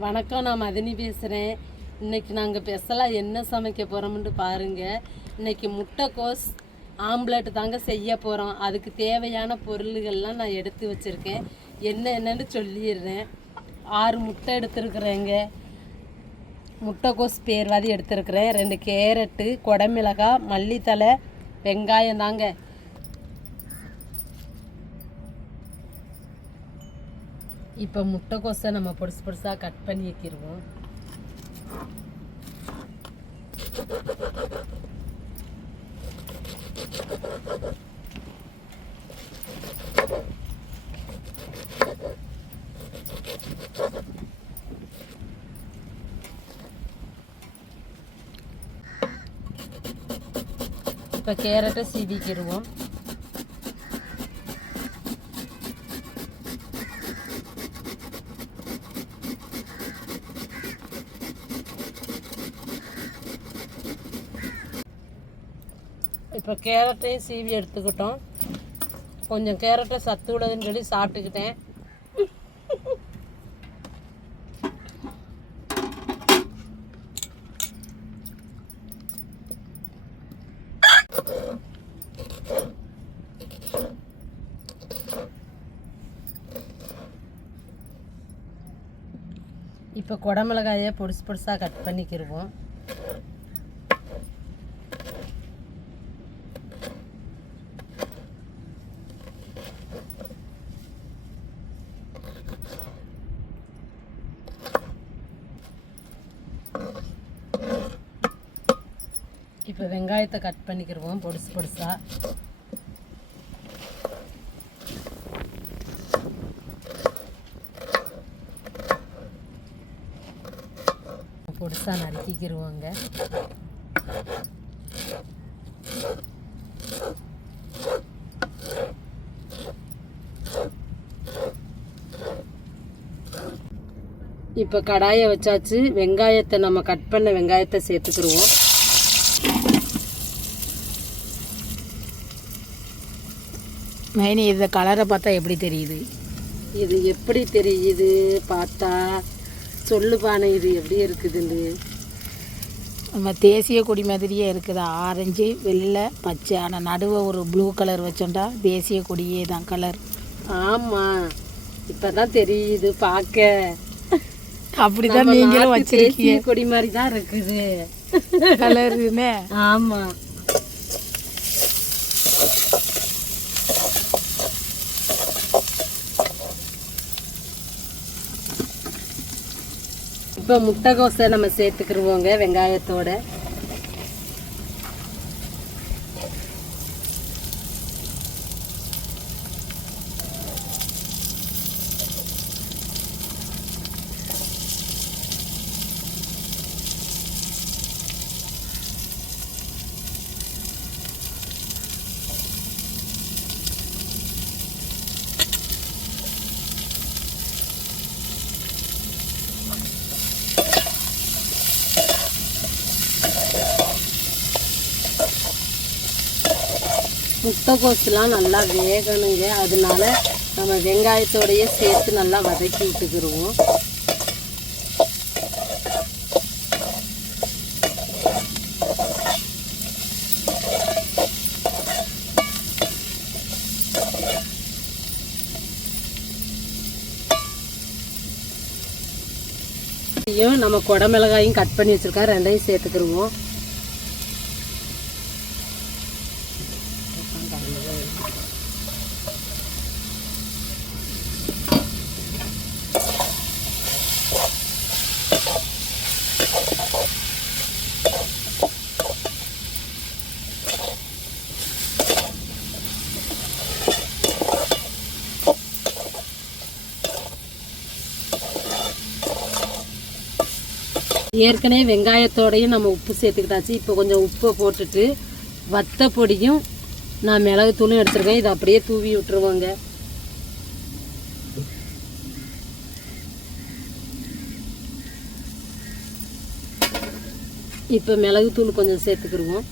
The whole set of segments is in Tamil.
வணக்கம் நான் மதினி பேசுகிறேன் இன்றைக்கி நாங்கள் ஸ்பெஷலாக என்ன சமைக்க போகிறோம்னு பாருங்கள் இன்றைக்கி முட்டைக்கோஸ் ஆம்லெட் தாங்க செய்ய போகிறோம் அதுக்கு தேவையான பொருள்கள்லாம் நான் எடுத்து வச்சுருக்கேன். என்ன என்னன்னு சொல்லிடுறேன். ஆறு முட்டை எடுத்துருக்குறேங்க. முட்டைக்கோஸ் பேர்வாதி எடுத்துருக்குறேன். ரெண்டு கேரட்டு குடமிளகா மல்லித்தலை வெங்காயம் தாங்க. இப்போ முட்டைக்கோசை நம்ம பொடிசு பொடிசாக கட் பண்ணி வைக்கிருவோம். இப்போ கேரட்டை சீவிக்கிடுவோம் இப்போ கேரட்டையும் சீவி எடுத்துக்கிட்டோம். கொஞ்சம் கேரட்டை சத்து உள்ளதுன்னு சொல்லி சாப்பிட்டுக்கிட்டேன். இப்போ குடமிளகாயை பொடிசு பொடிசாக கட் பண்ணிக்கிடுவோம் இப்போ வெங்காயத்தை கட் பண்ணிக்கிடுவோம் பொடிசு பொடிசாக பொடிசாக நறுக்கிக்கிடுவோங்க இப்போ கடாயை வச்சாச்சு. வெங்காயத்தை நம்ம கட் பண்ண வெங்காயத்தை சேர்த்துக்கிடுவோம் மைனி இந்த கலரை பார்த்தா எப்படி தெரியுது? இது எப்படி தெரியுது பார்த்தா? சொல்லு பானை இது எப்படி இருக்குதுன்னு. நம்ம தேசிய கொடி மாதிரியே இருக்குது. ஆரஞ்சு வெள்ளை பச்சை. ஆனால் நடுவே ஒரு ப்ளூ கலர் வச்சோண்டா தேசிய கொடியே தான் கலர் ஆமாம் இப்போ தான் தெரியுது பார்க்க. அப்படி தான் நீங்களும் வச்சிருக்கீங்க. தேசிய கொடி மாதிரி தான் இருக்குது. கலருமே. ஆமா. இப்போ முட்டைகோசை நம்ம சேர்த்துக்கிருவோங்க வெங்காயத்தோட. முட்டைகோஸ்லாம் நல்லா வேகணுங்க. அதனால நம்ம வெங்காயத்தோடையே சேர்த்து நல்லா வதக்கி விட்டுக்கிருவோம். இதையும் நம்ம குடமிளகாயும் கட் பண்ணி வச்சுருக்கா ரெண்டையும் சேர்த்துக்கிருவோம். ஏற்கனவே வெங்காயத்தோடையும் நம்ம உப்பு சேர்த்துக்கிட்டாச்சு. இப்போ கொஞ்சம் உப்பை போட்டுட்டு வத்த பொடியும் நான் மிளகுத்தூளும் எடுத்துருக்கேன். இதை அப்படியே தூவி விட்டுருவோங்க. இப்போ மிளகுத்தூள் கொஞ்சம் சேர்த்துக்கிடுவோம்.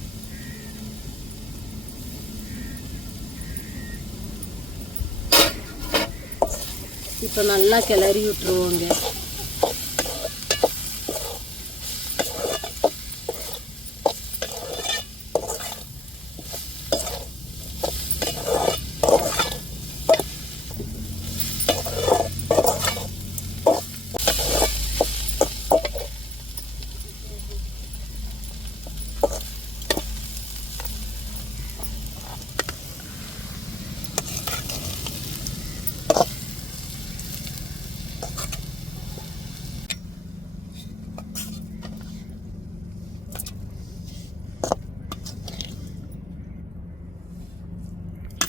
இப்போ நல்லா கிளறி விட்டுருவோங்க.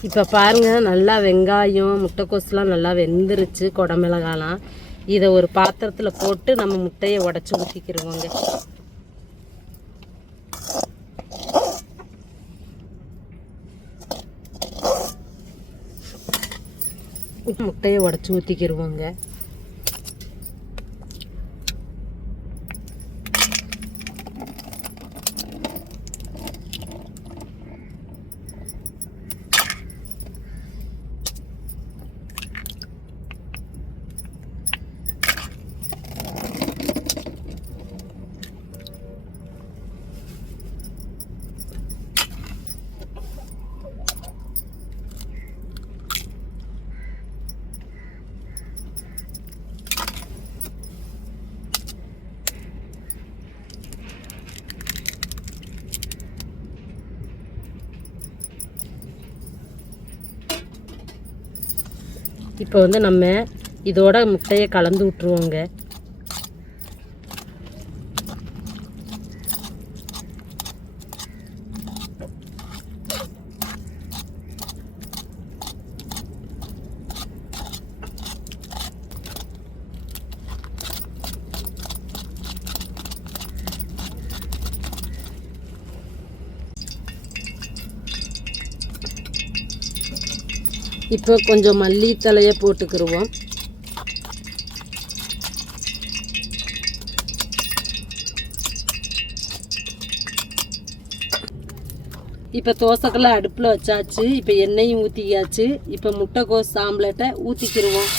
இப்போ பாருங்க நல்லா வெங்காயம் முட்டைக்கோஸ்லாம் நல்லா வெந்துருச்சு குடமிளகாலாம். இதை ஒரு பாத்திரத்தில் போட்டு நம்ம முட்டையை உடச்சி ஊற்றிக்கிருவோங்க முட்டையை உடச்சி ஊற்றிக்கிருவோங்க இப்போ வந்து நம்ம இதோட முட்டையை கலந்து விட்ருவோங்க இப்போ கொஞ்சம் மல்லித்தலையை போட்டுக்கிடுவோம் இப்போ தோசைக்கெல்லாம் அடுப்பில் வச்சாச்சு இப்போ எண்ணெயும் ஊற்றிக்காச்சு இப்போ முட்டைக்கோஸ் ஆம்லெட்டை ஊற்றிக்கிடுவோம்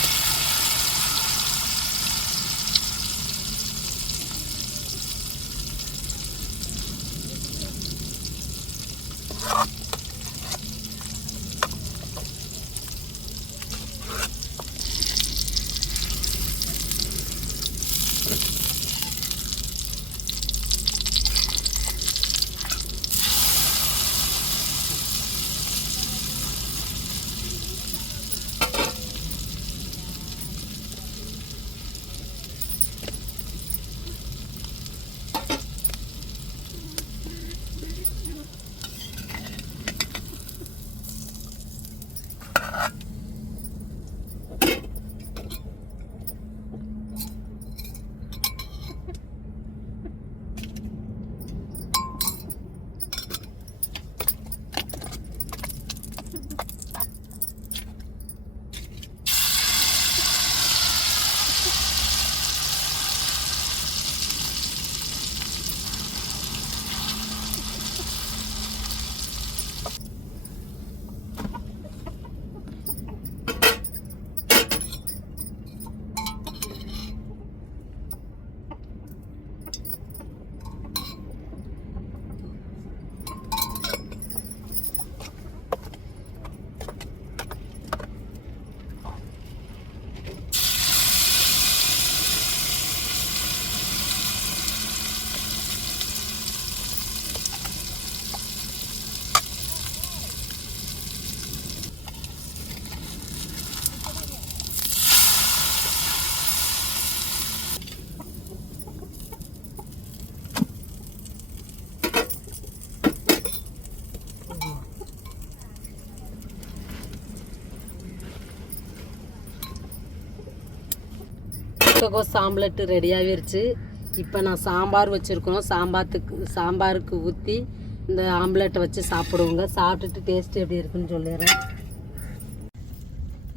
முட்டைகோஸ் ஆம்லெட்டு ரெடியாகிருச்சு இப்போ நான் சாம்பார் வச்சுருக்கோம். சாம்பாத்துக்கு சாம்பாருக்கு ஊற்றி இந்த ஆம்லெட்டை வச்சு சாப்பிடுவோங்க. சாப்பிட்டுட்டு டேஸ்ட் எப்படி இருக்குன்னு சொல்லிடுறேன்.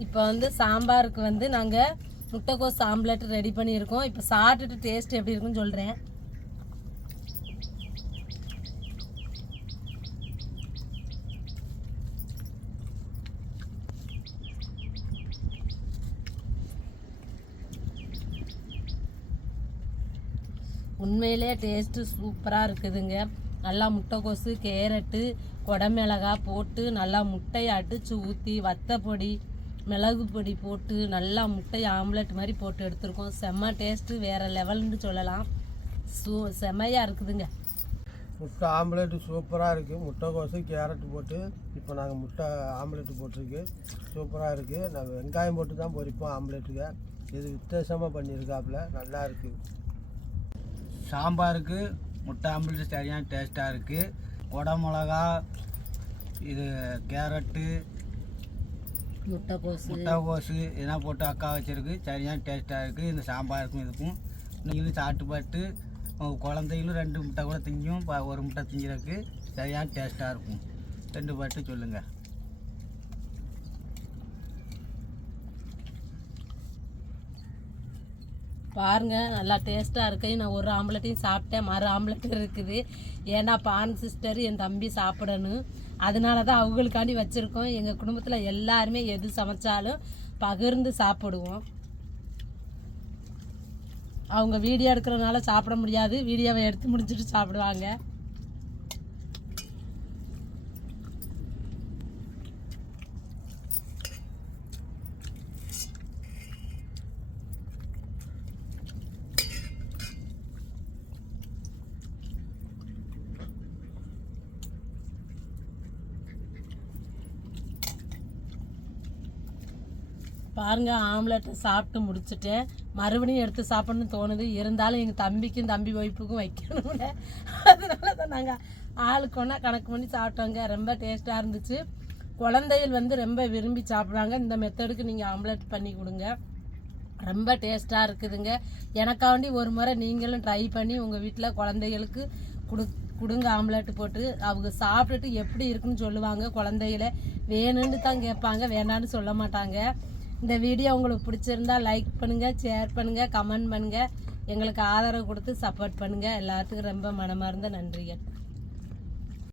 இப்போ வந்து சாம்பாருக்கு வந்து நாங்கள் முட்டைக்கோஸ் ஆம்லெட் ரெடி பண்ணியிருக்கோம். இப்போ சாப்பிட்டுட்டு டேஸ்ட் எப்படி இருக்குன்னு சொல்கிறேன் உண்மையிலே டேஸ்ட்டு சூப்பராக இருக்குதுங்க. நல்லா முட்டைக்கோசு கேரட்டு கொடமிளகா போட்டு நல்லா முட்டையை அடித்து ஊற்றி வத்தப்பொடி மிளகு பொடி போட்டு நல்லா முட்டை ஆம்லெட் மாதிரி போட்டு எடுத்திருக்கோம். செம்ம டேஸ்ட்டு வேறு லெவல்னு சொல்லலாம். சூ செம்மையாக இருக்குதுங்க. முட்டை ஆம்லேட்டு சூப்பராக இருக்குது முட்டைக்கோசு கேரட் போட்டு இப்போ நாங்கள் முட்டை ஆம்லேட்டு போட்டிருக்கு. சூப்பராக இருக்குது நாங்கள் வெங்காயம் போட்டு தான் பொரிப்போம் ஆம்லேட்டுக்கு இது வித்தியாசமாக பண்ணியிருக்காப்புல. நல்லா இருக்குது சாம்பாருக்கு முட்டை ஆம்புலன்ஸ் சரியான டேஸ்ட்டாக இருக்குது குடமிளகா இது கேரட்டு முட்டைக்கோசு. முட்டைக்கோசு இதெல்லாம் போட்டு அக்கா வச்சிருக்கு. சரியான டேஸ்ட்டாக இருக்குது இந்த சாம்பாருக்கும் இதுக்கும். நீங்களும் சாப்பிட்டு குழந்தைகளும் ரெண்டு முட்டை கூட திங்கும் ஒரு முட்டை திங்கிறதுக்கு சரியான டேஸ்ட்டாக இருக்கும். ரெண்டு பாட்டு சொல்லுங்கள் பாருங்க நல்லா டேஸ்ட்டாக இருக்கு. நான் ஒரு ஆம்லெட்டையும் சாப்பிட்டேன். மறு ஆம்லெட் இருக்குது. ஏன்னா பான் சிஸ்டர் என் தம்பி சாப்பிடணும். அதனால தான் அவங்களுக்காண்டி வச்சுருக்கோம். எங்கள் குடும்பத்தில் எல்லாருமே எது சமைச்சாலும் பகிர்ந்து சாப்பிடுவோம். அவங்க வீடியோ எடுக்கிறனால சாப்பிட முடியாது. வீடியோவை எடுத்து முடிச்சுட்டு சாப்பிடுவாங்க. பாருங்கள் ஆம்லெட்டை சாப்பிட்டு முடிச்சுட்டேன் மறுபடியும் எடுத்து சாப்பிடணும்னு தோணுது. இருந்தாலும் எங்கள் தம்பிக்கும் தம்பி ஒய்ஃபுக்கும் வைக்கணும்ல. அதனால தான் நாங்கள் ஆளுக்கு ஒன்றா கணக்கு பண்ணி சாப்பிட்டோங்க. ரொம்ப டேஸ்ட்டாக இருந்துச்சு. குழந்தைகள் வந்து ரொம்ப விரும்பி சாப்பிட்றாங்க. இந்த மெத்தடுக்கு நீங்கள் ஆம்லெட் பண்ணி கொடுங்க. ரொம்ப டேஸ்ட்டாக இருக்குதுங்க. எனக்காண்டி ஒரு முறை நீங்களும் ட்ரை பண்ணி உங்கள் வீட்டில் குழந்தைகளுக்கு கொடு கொடுங்க ஆம்லெட்டு போட்டு. அவங்க சாப்பிட்டுட்டு எப்படி இருக்குன்னு சொல்லுவாங்க குழந்தைகள. வேணும்னு தான் கேட்பாங்க வேணான்னு சொல்ல மாட்டாங்க. இந்த வீடியோ உங்களுக்கு பிடிச்சிருந்தா லைக் பண்ணுங்கள் ஷேர் பண்ணுங்கள் கமெண்ட் பண்ணுங்கள் எங்களுக்கு ஆதரவு கொடுத்து சப்போர்ட் பண்ணுங்கள் எல்லாத்துக்கும் ரொம்ப மனமார்ந்த நன்றிகள்.